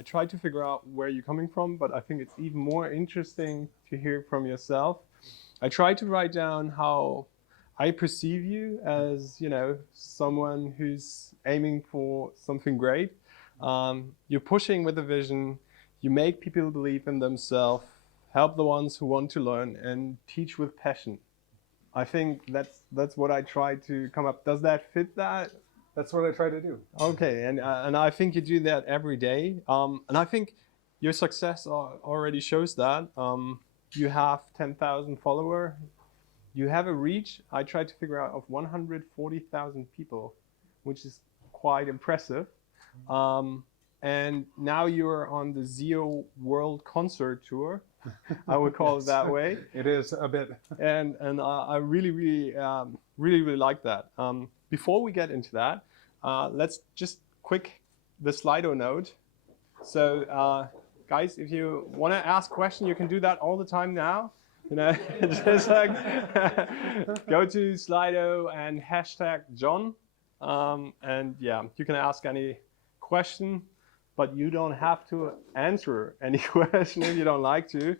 I try to figure out where you're coming from, but I think it's even more interesting to hear from yourself. I try to write down how I perceive you as, someone who's aiming for something great. You're pushing with a vision. You make people believe in themselves, help the ones who want to learn, and teach with passion. I think that's what I try to come up. Does that fit that? That's what I try to do. Okay, and I think you do that every day. And I think your success already shows that. You have 10,000 followers. You have a reach, I tried to figure out, of 140,000 people, which is quite impressive. And now you're on the Zio World Concert Tour. I would call it that way. It is a bit. And I really like that. Before we get into that, let's just the Slido note. So guys, if you want to ask a question, you can do that all the time now. Just like go to Slido and hashtag John. And yeah, you can ask any question, but you don't have to answer any question if you don't like to.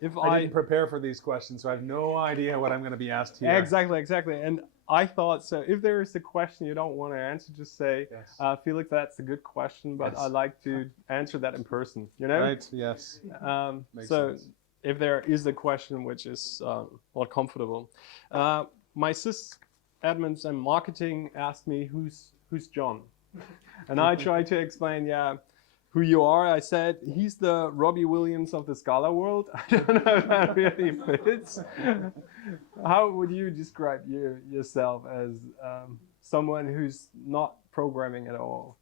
If I didn't prepare for these questions, so I have no idea what I'm going to be asked here. Exactly. And I thought, so if there is a question you don't want to answer, just say, yes. Felix, that's a good question, but yes. I like to answer that in person, Right, yes. So sense. If there is a question which is not comfortable. My sysadmins and marketing asked me, who's John? And I tried to explain, who you are. I said, he's the Robbie Williams of the Scala world. I don't know if that really fits. How would you describe yourself as someone who's not programming at all?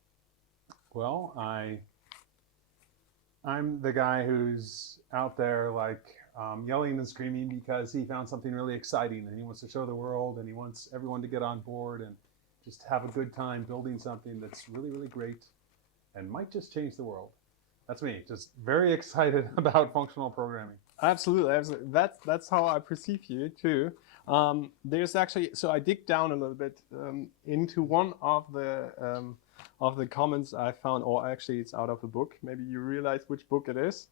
Well, I'm the guy who's out there like yelling and screaming because he found something really exciting and he wants to show the world and he wants everyone to get on board and just have a good time building something that's really, really great and might just change the world. That's me, just very excited about functional programming. Absolutely. That's how I perceive you too. There's actually, so I dig down a little bit into one of the comments I found, or actually it's out of a book. Maybe you realize which book it is.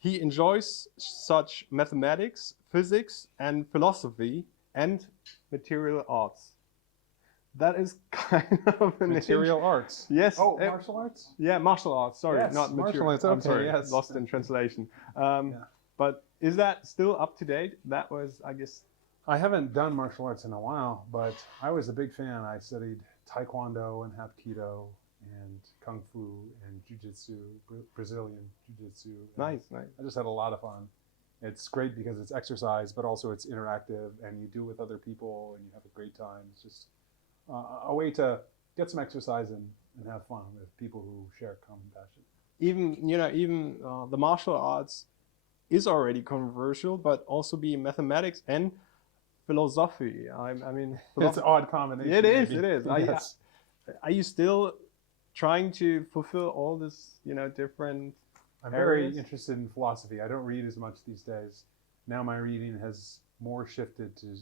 He enjoys such mathematics, physics, and philosophy, and material arts. That is kind of an material arts. Yes. Oh, martial arts? Yeah, martial arts. Sorry, yes, not martial arts. Okay, I'm sorry, yes. Lost in translation. But is that still up to date? That was, I guess. I haven't done martial arts in a while, but I was a big fan. I studied Taekwondo and Hapkido and Kung Fu and Jiu-Jitsu, Brazilian Jiu-Jitsu. Nice. I just had a lot of fun. It's great because it's exercise, but also it's interactive and you do it with other people and you have a great time. It's just a way to get some exercise and have fun with people who share common passion. Even the martial arts is already controversial, but also be mathematics and philosophy. I mean, it's an odd combination. It is. Yes. Are you still trying to fulfill all this, different I'm areas? very interested in philosophy. I don't read as much these days. Now my reading has more shifted to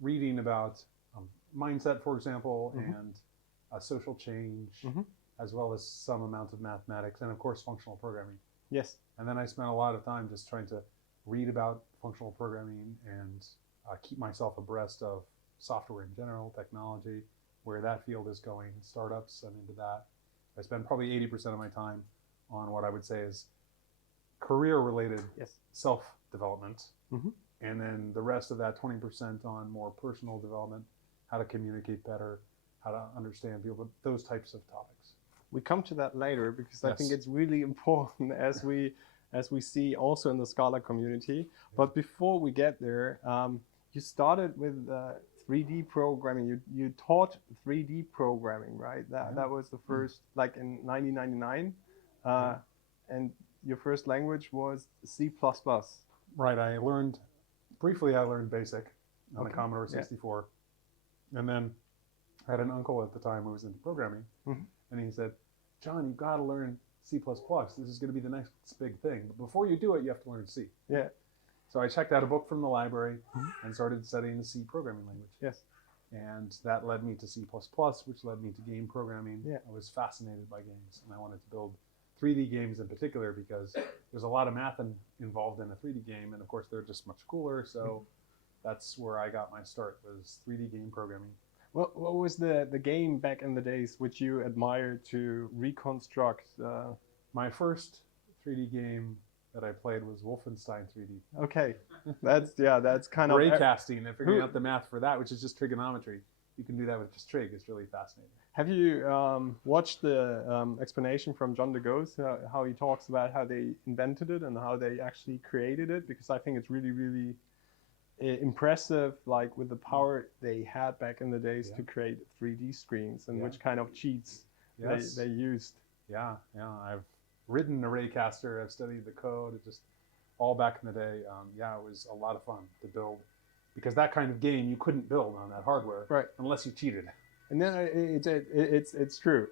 reading about mindset, for example, and social change, as well as some amount of mathematics, and of course functional programming. Yes. And then I spent a lot of time just trying to read about functional programming and keep myself abreast of software in general, technology, where that field is going, startups, I'm into that. I spend probably 80% of my time on what I would say is career-related self-development. And then the rest of that 20% on more personal development, how to communicate better, how to understand people, those types of topics. We come to that later because I think it's really important as we see also in the Scala community. But before we get there, you started with 3D programming. You taught 3D programming, right? That was the first, like in 1999, and your first language was C++. Right. I learned BASIC on the Commodore 64, and then I had an uncle at the time who was into programming, and he said, "John, you've got to learn C++. This is going to be the next big thing. But before you do it, you have to learn C." Yeah. So I checked out a book from the library and started studying the C programming language. Yes. And that led me to C++, which led me to game programming. Yeah. I was fascinated by games, and I wanted to build 3D games in particular, because there's a lot of math involved in a 3D game, and of course they're just much cooler. So that's where I got my start, was 3D game programming. What was the game back in the days which you admired to reconstruct? My first 3D game that I played was Wolfenstein 3D. Okay, that's kind of Ray casting and figuring out the math for that, which is just trigonometry. You can do that with just trig. It's really fascinating. Have you watched the explanation from John DeGoes, how he talks about how they invented it and how they actually created it? Because I think it's really, really impressive, like with the power they had back in the days to create 3D screens and which kind of cheats they used. Yeah, I've written a raycaster. I've studied the code. It just all back in the day. It was a lot of fun to build, because that kind of game you couldn't build on that hardware unless you cheated. And then it's true.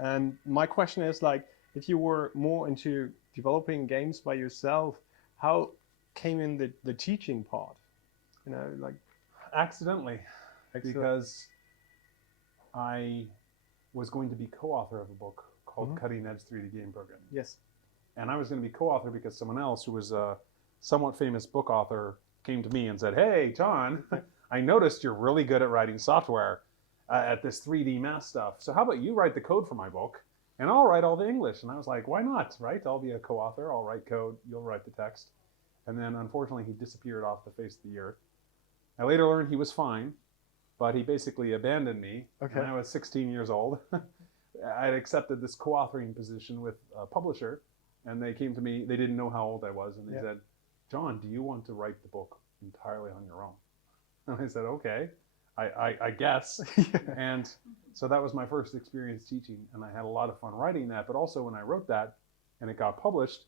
And my question is, like, if you were more into developing games by yourself, how came in the teaching part? You know, like accidentally, because I was going to be co-author of a book called Cutting Edge 3D Game Programming. Yes. And I was going to be co-author because someone else who was a somewhat famous book author came to me and said, "Hey, John, I noticed you're really good at writing software at this 3D math stuff. So how about you write the code for my book and I'll write all the English?" And I was like, why not, right? I'll be a co-author. I'll write code. You'll write the text. And then unfortunately, he disappeared off the face of the earth. I later learned he was fine, but he basically abandoned me when I was 16 years old. I had accepted this co-authoring position with a publisher, and they came to me. They didn't know how old I was, and they said, "John, do you want to write the book entirely on your own?" And I said, "Okay, I guess." And so that was my first experience teaching, and I had a lot of fun writing that. But also when I wrote that and it got published,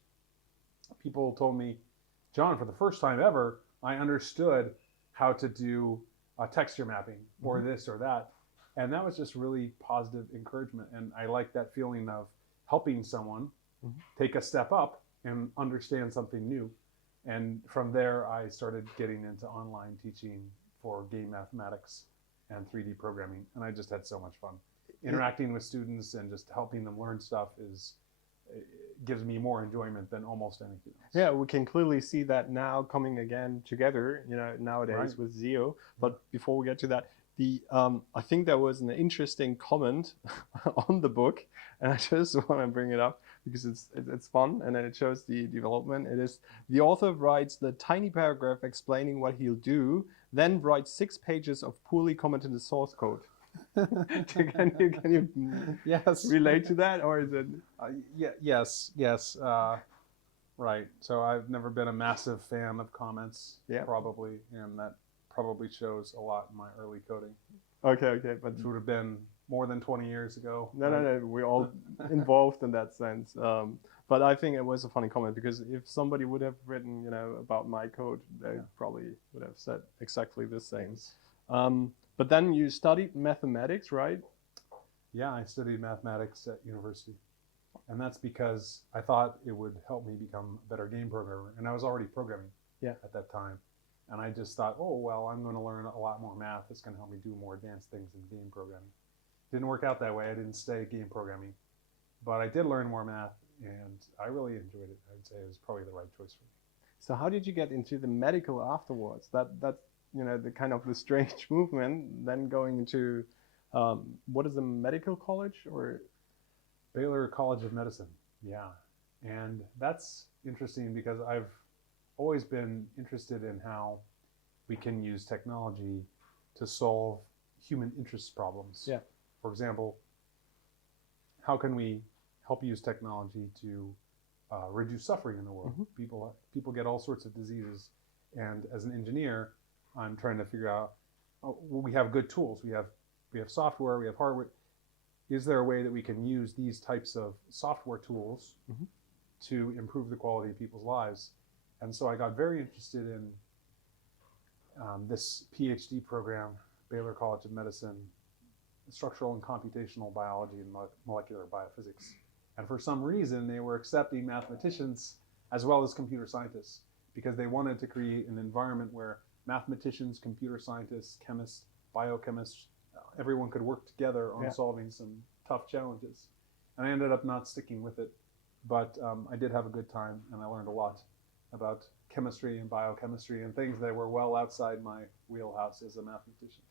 people told me, "John, for the first time ever, I understood how to do texture mapping or this or that." And that was just really positive encouragement. And I like that feeling of helping someone take a step up and understand something new. And from there, I started getting into online teaching for game mathematics and 3D programming. And I just had so much fun. Interacting with students and just helping them learn stuff gives me more enjoyment than almost anything else. Yeah, we can clearly see that now coming again together, you know, nowadays with Zio. But before we get to that, I think there was an interesting comment on the book, and I just want to bring it up because it's fun, and then it shows the development. It is, the author writes the tiny paragraph explaining what he'll do, then writes 6 pages of poorly commented source code. Can you relate to that, or is it? Yes. Right. So I've never been a massive fan of comments, probably, and that probably shows a lot in my early coding. Okay, but which would have been more than 20 years ago. No, we're all involved in that sense. But I think it was a funny comment, because if somebody would have written, you know, about my code, they probably would have said exactly the same. But then you studied mathematics, right? Yeah, I studied mathematics at university. And that's because I thought it would help me become a better game programmer. And I was already programming at that time. And I just thought, oh, well, I'm going to learn a lot more math. It's going to help me do more advanced things in game programming. Didn't work out that way. I didn't stay game programming. But I did learn more math, and I really enjoyed it. I would say it was probably the right choice for me. So how did you get into the medical afterwards? That's you know, the kind of the strange movement, then going into, what is a medical college, or? Baylor College of Medicine, yeah. And that's interesting because I've always been interested in how we can use technology to solve human interest problems. Yeah. For example, how can we help use technology to reduce suffering in the world? People get all sorts of diseases, and as an engineer, I'm trying to figure out, we have good tools. We have software, we have hardware. Is there a way that we can use these types of software tools to improve the quality of people's lives? And so I got very interested in this PhD program, Baylor College of Medicine, structural and computational biology and molecular biophysics. And for some reason, they were accepting mathematicians as well as computer scientists, because they wanted to create an environment where mathematicians, computer scientists, chemists, biochemists, everyone could work together on solving some tough challenges. And I ended up not sticking with it. but I did have a good time, and I learned a lot about chemistry and biochemistry and things that were well outside my wheelhouse as a mathematician.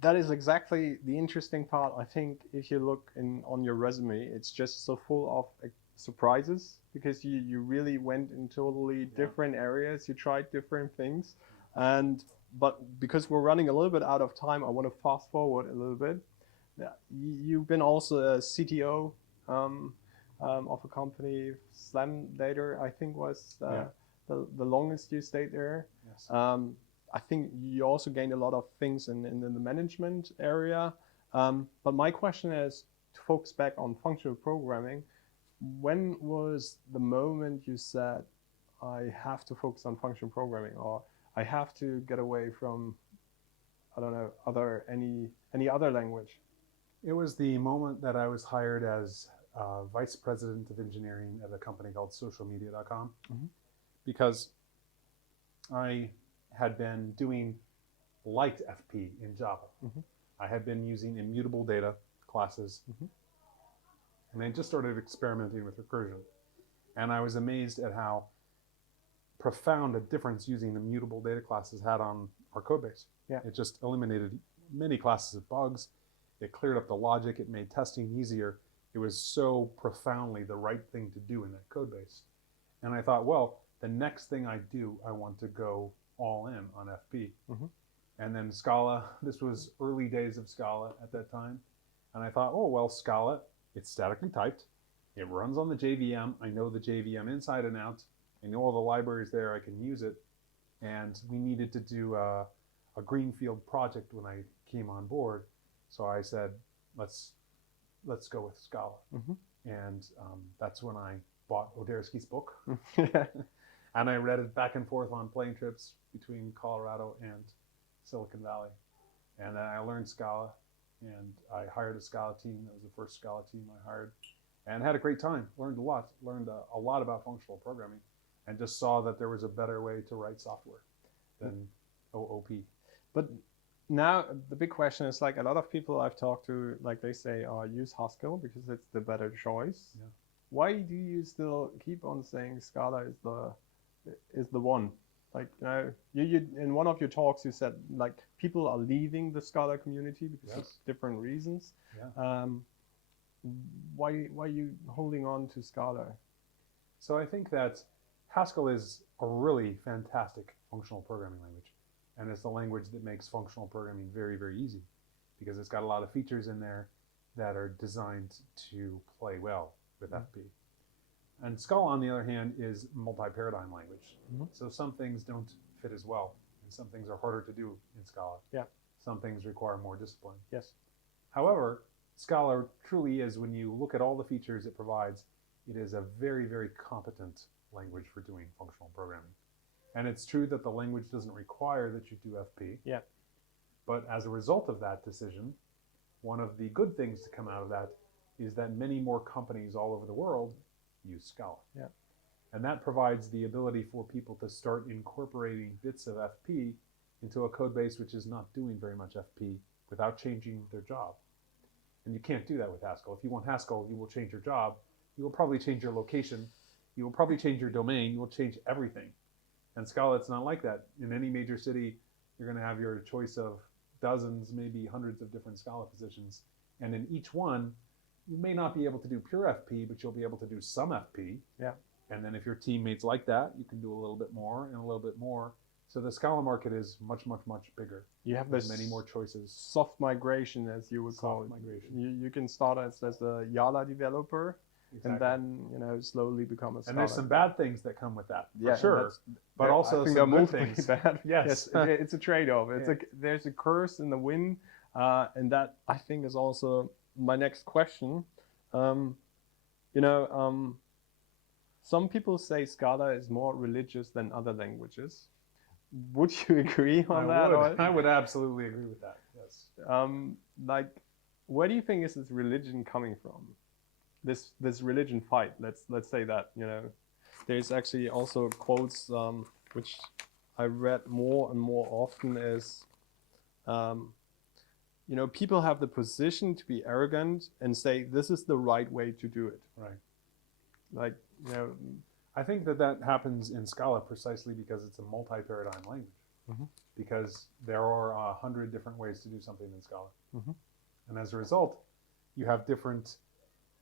That is exactly the interesting part. I think if you look on your resume, it's just so full of surprises, because you really went in totally different areas. You tried different things, but because we're running a little bit out of time, I want to fast forward a little bit. You've been also a CTO of a company. Slam later, I think, was the longest you stayed there. Yes. I think you also gained a lot of things in the management area. But my question is, to focus back on functional programming, when was the moment you said, I have to focus on functional programming, or I have to get away from, I don't know, any other language? It was the moment that I was hired as vice president of engineering at a company called socialmedia.com, because I had been doing light FP in Java. I had been using immutable data classes, and I just started experimenting with recursion. And I was amazed at how profound a difference using immutable data classes had on our code base. Yeah. It just eliminated many classes of bugs. It cleared up the logic. It made testing easier. It was so profoundly the right thing to do in that code base. And I thought, well, the next thing I do, I want to go all in on FP. And then Scala, this was early days of Scala at that time. And I thought, oh, well, Scala, it's statically typed. It runs on the JVM. I know the JVM inside and out. I know all the libraries there. I can use it. And we needed to do a greenfield project when I came on board. So I said, let's go with Scala. And that's when I bought Odersky's book. And I read it back and forth on plane trips between Colorado and Silicon Valley. And then I learned Scala, and I hired a Scala team. That was the first Scala team I hired, and had a great time. Learned a lot. Learned a lot about functional programming, and just saw that there was a better way to write software than OOP. But now the big question is, like, a lot of people I've talked to, like, they say, use Haskell because it's the better choice. Yeah. Why do you still keep on saying Scala is the one? Like, you in one of your talks you said, like, people are leaving the Scala community because of different reasons. Why are you holding on to Scala? So I think that Haskell is a really fantastic functional programming language, and it's the language that makes functional programming very, very easy, because it's got a lot of features in there that are designed to play well with FP. And Scala, on the other hand, is multi-paradigm language. So some things don't fit as well, and some things are harder to do in Scala. Some things require more discipline. However, Scala truly is, when you look at all the features it provides, it is a very, very competent language for doing functional programming. And it's true that the language doesn't require that you do FP. But as a result of that decision, one of the good things to come out of that is that many more companies all over the world use Scala. And that provides the ability for people to start incorporating bits of FP into a code base which is not doing very much FP without changing their job. And you can't do that with Haskell. If you want Haskell, you will change your job. You will probably change your location. You will probably change your domain. You will change everything. And Scala, it's not like that. In any major city, you're going to have your choice of dozens, maybe hundreds of different Scala positions. And in each one, you may not be able to do pure FP, but you'll be able to do some FP. And then if your teammates like that, you can do a little bit more and a little bit more. So the Scala market is much, much, much bigger. You have this many more choices. Soft migration, as you would call it. You can start as a Java developer, and then slowly become a Scala. And there's some bad things that come with that, for sure. But also some good things. Bad. Yes. It's a trade-off. There's a curse in the win, and that, I think, is also my next question. Some people say Scala is more religious than other languages. Would you agree on that? I would absolutely agree with that. Yes. Like, where do you think is this religion coming from? This religion fight. Let's say that there's actually also quotes which I read more and more often is, people have the position to be arrogant and say this is the right way to do it. Right. Like, you know, I think that happens in Scala precisely because it's a multi-paradigm language. Because there are 100 different ways to do something in Scala. And as a result, you have different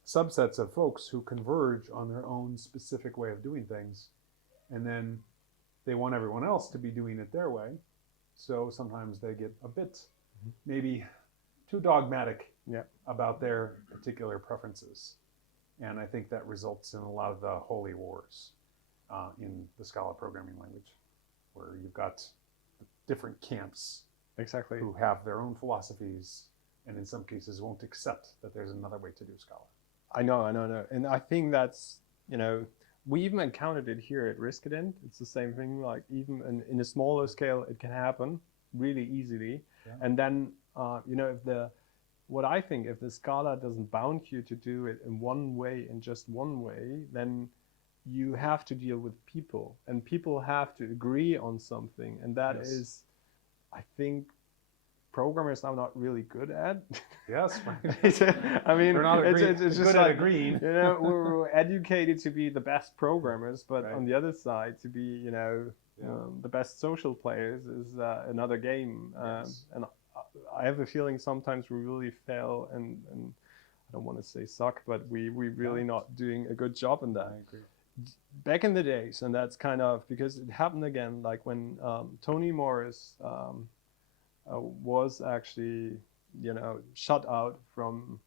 subsets of folks who converge on their own specific way of doing things. And then they want everyone else to be doing it their way. So sometimes they get a bit maybe too dogmatic about their particular preferences. And I think that results in a lot of the holy wars in the Scala programming language, where you've got different camps who have their own philosophies and in some cases won't accept that there's another way to do Scala. I know. And I think that's, you know, we even encountered it here at RISK IDENT. It's the same thing, like even in a smaller scale, it can happen really easily. And then, you know, if the Scala doesn't bound you to do it in one way, in just one way, then you have to deal with people, and people have to agree on something. And that is, I think, programmers are not really good at. Yes. I mean, they're not it's good just at like, agreeing. you know, we're educated to be the best programmers, but on the other side, to be, you know, the best social players is another game. And I have a feeling sometimes we really fail, and I don't want to say suck, but we really not doing a good job in that. I agree. Back in the days, and that's kind of because it happened again, like when Tony Morris was actually, you know, shut out from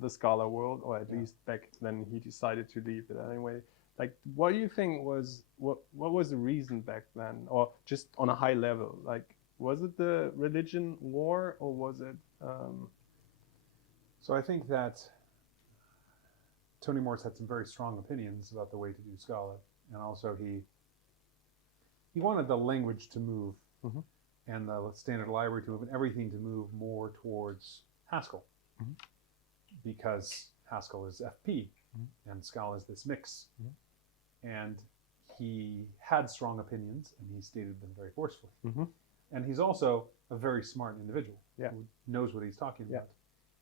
the Scala world, or at least back then he decided to leave it anyway. Like, what do you think was, what was the reason back then, or just on a high level? Like, was it the religion war, or was it? So I think that Tony Morris had some very strong opinions about the way to do Scala, and also he wanted the language to move and the standard library to move and everything to move more towards Haskell, because Haskell is FP and Scala is this mix. And he had strong opinions, and he stated them very forcefully. And he's also a very smart individual who knows what he's talking about.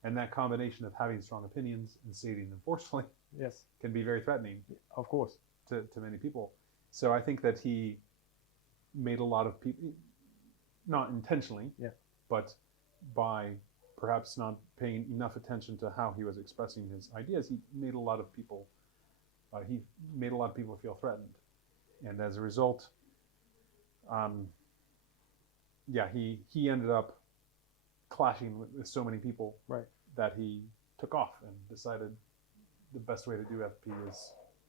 And that combination of having strong opinions and stating them forcefully can be very threatening, of course, to many people. So I think that he made a lot of people, not intentionally, but by perhaps not paying enough attention to how he was expressing his ideas, he made a lot of people feel threatened. And as a result, he ended up clashing with so many people that he took off and decided the best way to do FP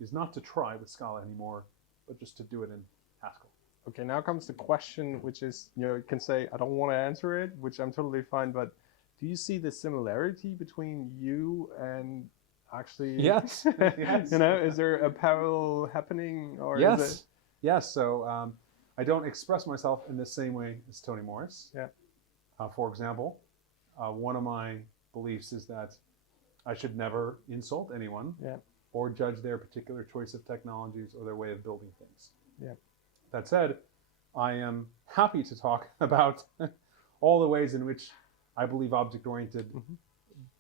is not to try with Scala anymore, but just to do it in Haskell. Okay, now comes the question, which is, you know, you can say, I don't want to answer it, which I'm totally fine, but do you see the similarity between you and actually... Yes. You know, is there a parallel happening, or yes. is it... Yes, so I don't express myself in the same way as Tony Morris. For example, one of my beliefs is that I should never insult anyone or judge their particular choice of technologies or their way of building things. That said, I am happy to talk about all the ways in which I believe object-oriented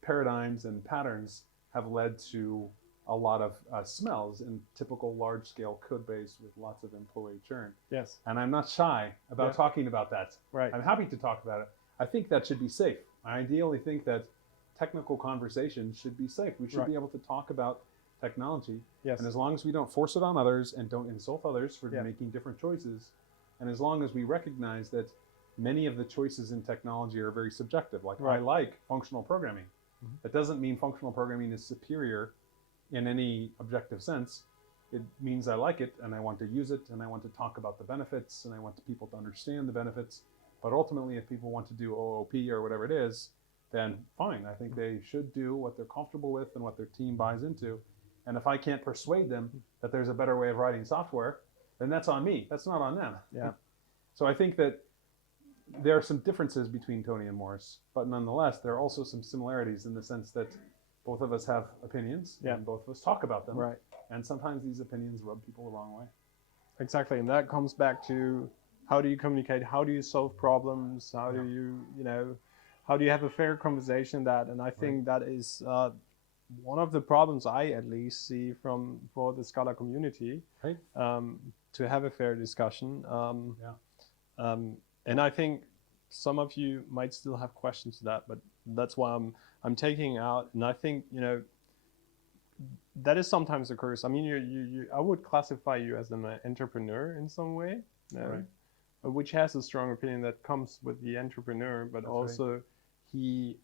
paradigms and patterns have led to a lot of smells in typical large-scale code base with lots of employee churn. And I'm not shy about talking about that. I'm happy to talk about it. I think that should be safe. I ideally think that technical conversation should be safe. We should be able to talk about technology. And as long as we don't force it on others and don't insult others for making different choices, and as long as we recognize that many of the choices in technology are very subjective, like I like functional programming. That doesn't mean functional programming is superior in any objective sense. It means I like it and I want to use it and I want to talk about the benefits and I want people to understand the benefits. But ultimately, if people want to do OOP or whatever it is, then fine. I think they should do what they're comfortable with and what their team buys into. And if I can't persuade them that there's a better way of writing software, then that's on me. That's not on them. So I think that there are some differences between Tony and Morris, but nonetheless, there are also some similarities in the sense that both of us have opinions and both of us talk about them. And sometimes these opinions rub people the wrong way. Exactly. And that comes back to, how do you communicate? How do you solve problems? How do you, you know, how do you have a fair conversation that? And I think that is one of the problems I at least see for the Scala community, Right. to have a fair discussion. Yeah. And I think some of you might still have questions to that, but that's why I'm taking out. And I think, you know, that is sometimes occurs. I mean, I would classify you as an entrepreneur in some way, you know, Right. which has a strong opinion that comes with the entrepreneur, but That's also right. he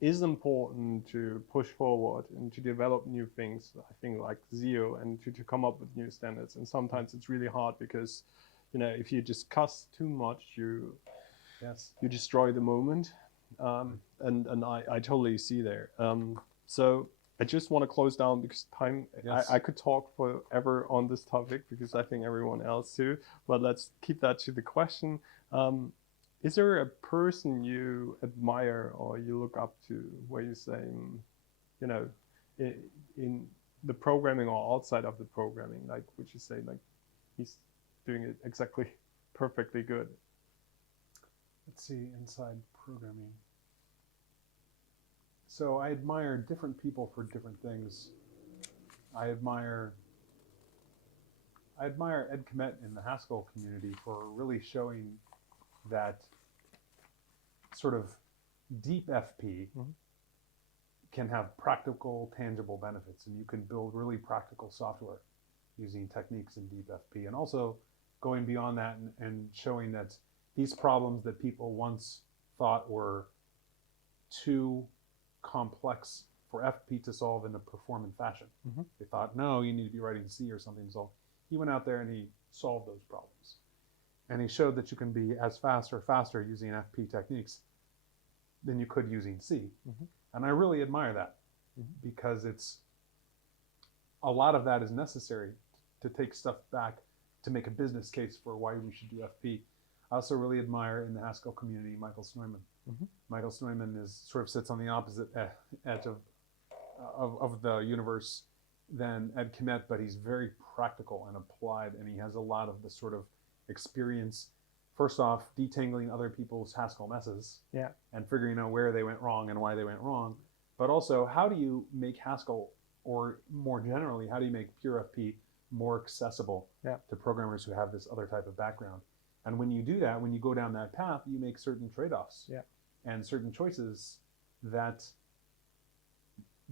is important to push forward and to develop new things, I think, like Zio, and to come up with new standards. And sometimes it's really hard because, you know, if you discuss too much, Yes. you destroy the moment. And I totally see there. So I just want to close down because time, Yes. I could talk forever on this topic because I think everyone else too, but let's keep that to the question. Is there a person you admire or you look up to where you say, you know, in the programming or outside of the programming, like, would you say, like, he's doing it exactly perfectly good? Let's see, inside programming. So I admire different people for different things. I admire Ed Kmet in the Haskell community for really showing that sort of deep FP can have practical, tangible benefits, and you can build really practical software using techniques in deep FP. And also going beyond that and showing that these problems that people once thought were too complex for FP to solve in a performant fashion. They thought, no, you need to be writing C or something to solve. He went out there and he solved those problems. And he showed that you can be as fast or faster using FP techniques than you could using C. And I really admire that because it's a lot of that is necessary to take stuff back to make a business case for why we should do FP. I also really admire in the Haskell community Michael Snoyman. Michael Snoyman sort of sits on the opposite edge of the universe than Ed Kmet, but he's very practical and applied, and he has a lot of the sort of experience. First off, detangling other people's Haskell messes, and figuring out where they went wrong and why they went wrong. But also, how do you make Haskell, or more generally, how do you make pure FP more accessible to programmers who have this other type of background? And when you do that, when you go down that path, you make certain trade-offs and certain choices that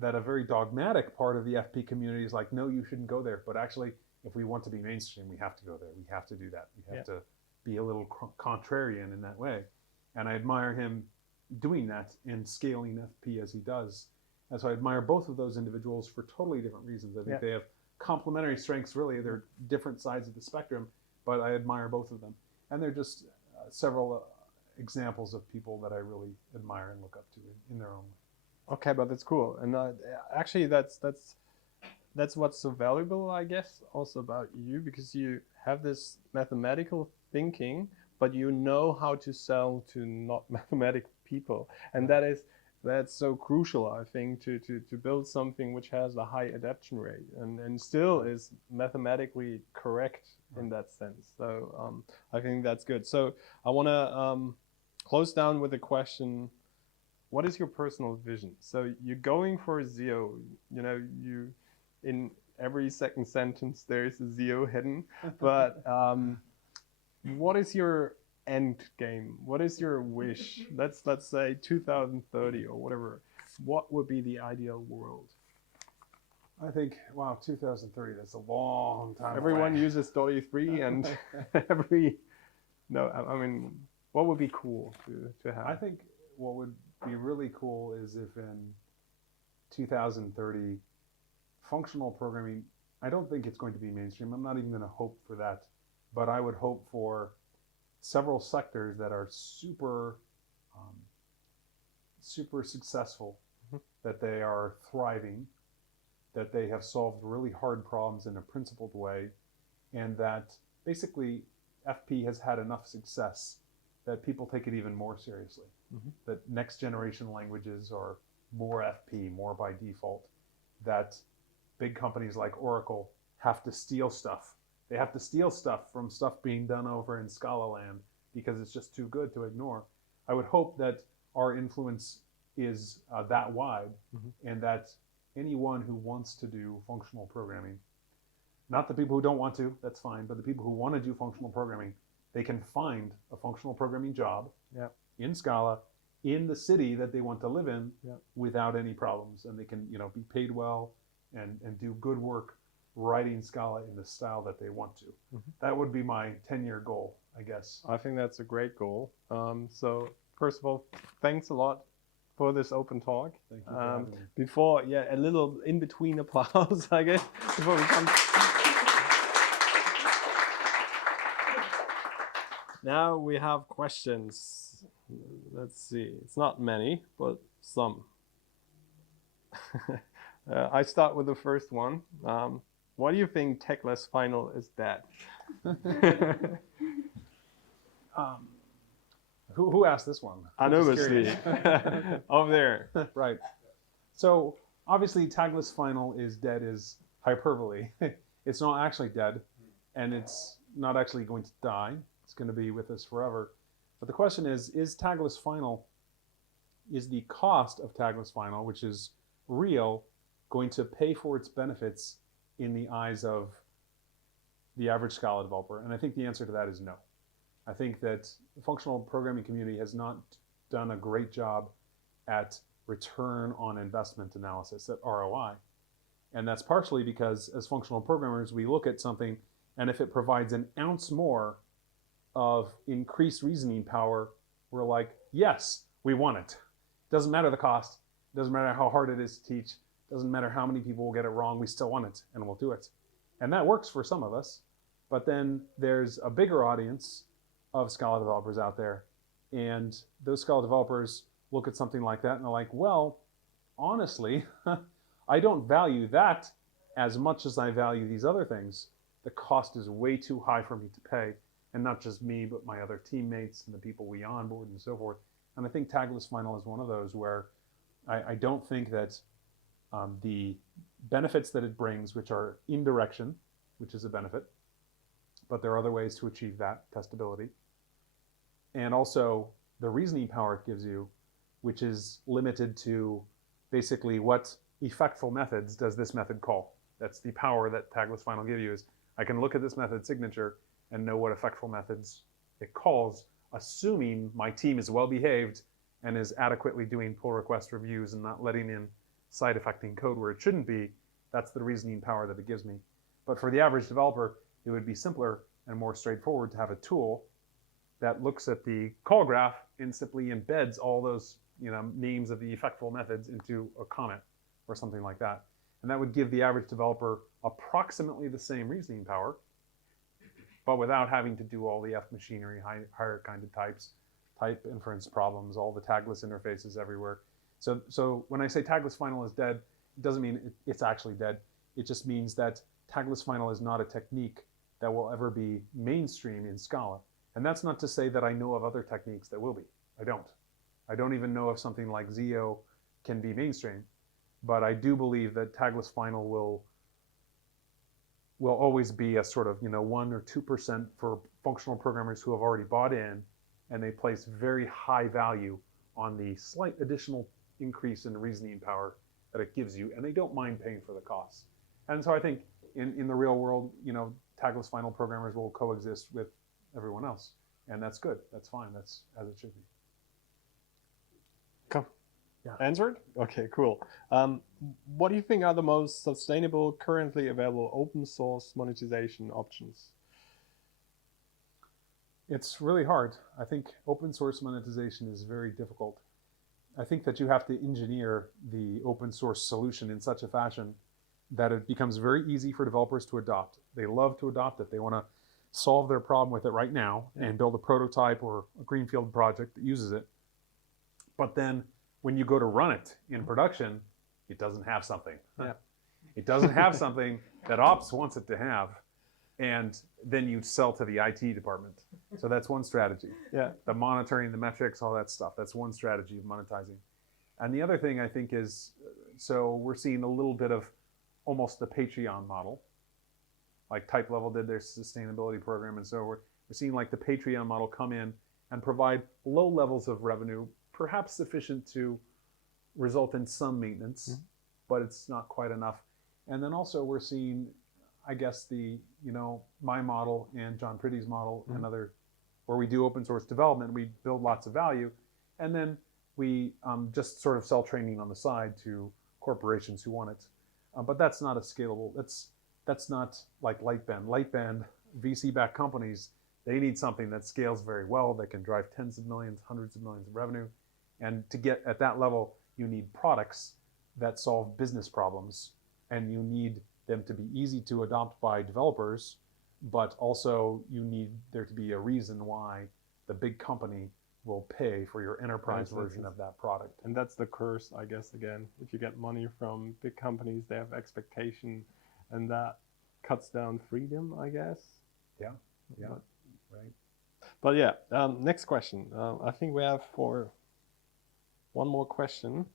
a very dogmatic part of the FP community is like, no, you shouldn't go there. But actually, if we want to be mainstream, we have to go there. We have to do that. We have to be a little contrarian in that way. And I admire him doing that and scaling FP as he does. And so I admire both of those individuals for totally different reasons. I think they have complementary strengths, really. They're different sides of the spectrum, but I admire both of them. And they're just several examples of people that I really admire and look up to in their own way. Okay, but that's cool. And actually, that's what's so valuable, I guess, also about you, because you have this mathematical thinking, but you know how to sell to not mathematic people, and that's so crucial, I think, to build something which has a high adaptation rate and still is mathematically correct in that sense. So I think that's good. So I want to close down with a question. What is your personal vision? So you're going for Zio, you know, in every second sentence there's a Zio hidden, but what is your end game? What is your wish? Let's say 2030 or whatever. What would be the ideal world? I think, wow, 2030, that's a long time Everyone away. uses .3 and I mean, what would be cool to have? I think what would be really cool is if in 2030, functional programming, I don't think it's going to be mainstream. I'm not even going to hope for that, but I would hope for several sectors that are super successful, that they are thriving, that they have solved really hard problems in a principled way, and that basically FP has had enough success that people take it even more seriously. That next generation languages are more FP, more by default, that big companies like Oracle have to steal stuff. They have to steal stuff from stuff being done over in Scala land because it's just too good to ignore. I would hope that our influence is that wide, and that anyone who wants to do functional programming, not the people who don't want to, that's fine, but the people who want to do functional programming, they can find a functional programming job in Scala in the city that they want to live in without any problems. And they can, be paid well and do good work writing Scala in the style that they want to. That would be my 10-year goal, I guess. I think that's a great goal. So first of all, thanks a lot for this open talk. Thank you for having me. Before, a little in-between applause, I guess, before we come. Now we have questions. Let's see. It's not many, but some. I start with the first one. Why do you think Techless Final is dead? Who asked this one? Anonymously. Over there. Right. So obviously tagless final is dead is hyperbole. It's not actually dead, and it's not actually going to die. It's going to be with us forever. But the question is tagless final, is the cost of tagless final, which is real, going to pay for its benefits in the eyes of the average Scala developer? And I think the answer to that is no. I think that the functional programming community has not done a great job at return on investment analysis, at ROI. And that's partially because as functional programmers, we look at something, and if it provides an ounce more of increased reasoning power, we're like, yes, we want it. Doesn't matter the cost, doesn't matter how hard it is to teach, doesn't matter how many people will get it wrong, we still want it, and we'll do it. And that works for some of us, but then there's a bigger audience of Scala developers out there, and those Scala developers look at something like that and they're like, well, honestly, I don't value that as much as I value these other things. The cost is way too high for me to pay, and not just me, but my other teammates and the people we onboard and so forth. And I think tagless final is one of those where I don't think that the benefits that it brings, which are indirection, which is a benefit, but there are other ways to achieve that, testability, and also the reasoning power it gives you, which is limited to basically what effectful methods does this method call. That's the power that tagless final give you, is I can look at this method signature and know what effectful methods it calls, assuming my team is well behaved and is adequately doing pull request reviews and not letting in side effecting code where it shouldn't be. That's the reasoning power that it gives me. But for the average developer, it would be simpler and more straightforward to have a tool that looks at the call graph and simply embeds all those names of the effectful methods into a comment or something like that. And that would give the average developer approximately the same reasoning power, but without having to do all the F machinery, higher kind of types, type inference problems, all the tagless interfaces everywhere. So when I say tagless final is dead, it doesn't mean it's actually dead. It just means that tagless final is not a technique that will ever be mainstream in Scala. And that's not to say that I know of other techniques that will be. I don't. I don't even know if something like Zio can be mainstream. But I do believe that tagless final will always be a sort of 1 or 2% for functional programmers who have already bought in, and they place very high value on the slight additional increase in reasoning power that it gives you, and they don't mind paying for the costs. And so I think in the real world, tagless final programmers will coexist with everyone else, and that's good. That's fine. That's as it should be. Come. Yeah. Answered? Okay, cool. What do you think are the most sustainable, currently available open source monetization options? It's really hard. I think open source monetization is very difficult. I think that you have to engineer the open source solution in such a fashion that it becomes very easy for developers to adopt. They love to adopt it. They want to solve their problem with it right now and build a prototype or a greenfield project that uses it. But then when you go to run it in production, it doesn't have something. Yeah. It doesn't have something that ops wants it to have. And then you sell to the IT department. So that's one strategy. Yeah. The monitoring, the metrics, all that stuff. That's one strategy of monetizing. And the other thing I think is, so we're seeing a little bit of almost the Patreon model. Like Type Level did their sustainability program and so forth. We're seeing like the Patreon model come in and provide low levels of revenue, perhaps sufficient to result in some maintenance. but it's not quite enough. And then also we're seeing, I guess, my model and John Pretty's model and other, where we do open source development, we build lots of value, and then we just sort of sell training on the side to corporations who want it. But that's not a scalable, that's not like Lightbend. Lightbend, VC-backed companies, they need something that scales very well, that can drive tens of millions, hundreds of millions of revenue. And to get at that level, you need products that solve business problems, and you need them to be easy to adopt by developers, but also you need there to be a reason why the big company will pay for your enterprise version of that product. And that's the curse, I guess, again. If you get money from big companies, they have expectation, and that cuts down freedom, I guess. Yeah, right. But yeah, next question. I think we have for one more question.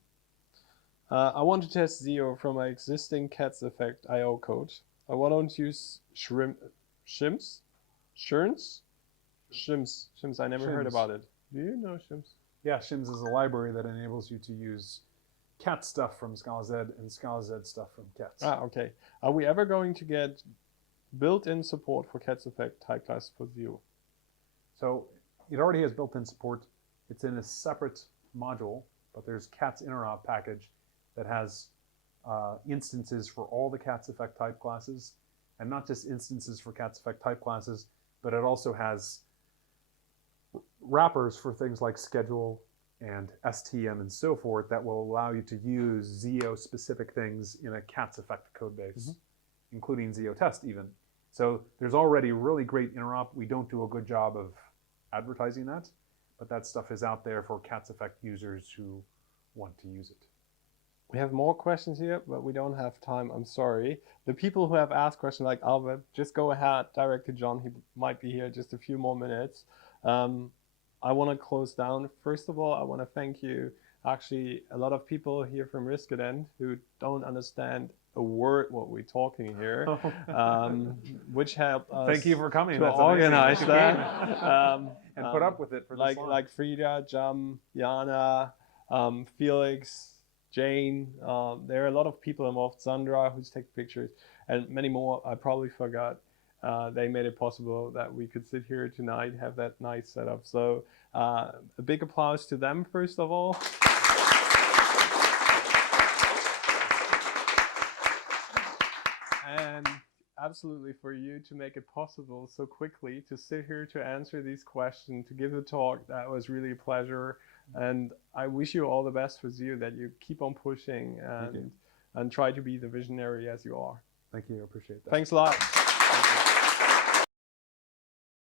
I want to test Zio from my existing Cats Effect IO code. I want to use shims. I never heard about it. Do you know shims? Yeah, shims is a library that enables you to use cat stuff from Scala Z and Scala Z stuff from cats. Okay. Are we ever going to get built-in support for Cats Effect type class for Zio? So it already has built-in support. It's in a separate module, but there's Cats interop package that has instances for all the Cats Effect type classes, and not just instances for Cats Effect type classes, but it also has wrappers for things like schedule and STM and so forth that will allow you to use Zio specific things in a Cats Effect code base, including Zio test even. So there's already really great interop. We don't do a good job of advertising that, but that stuff is out there for Cats Effect users who want to use it. We have more questions here, but we don't have time. I'm sorry. The people who have asked questions like Albert, just go ahead, direct to John. He might be here just a few more minutes. I want to close down. First of all, I want to thank you. Actually, a lot of people here from RISK IDENT who don't understand a word what we're talking here, which helped us. Thank you for coming. To organize that. And put up with it for this long. Like Frida, Jam, Jana, Felix, Jane. There are a lot of people involved. Sandra, who's taking pictures, and many more. I probably forgot. They made it possible that we could sit here tonight, have that nice setup. So a big applause to them, first of all. And absolutely for you to make it possible so quickly to sit here to answer these questions, to give a talk. That was really a pleasure. And I wish you all the best for Zio, that you keep on pushing and try to be the visionary as you are. Thank you. I appreciate that. Thanks a lot.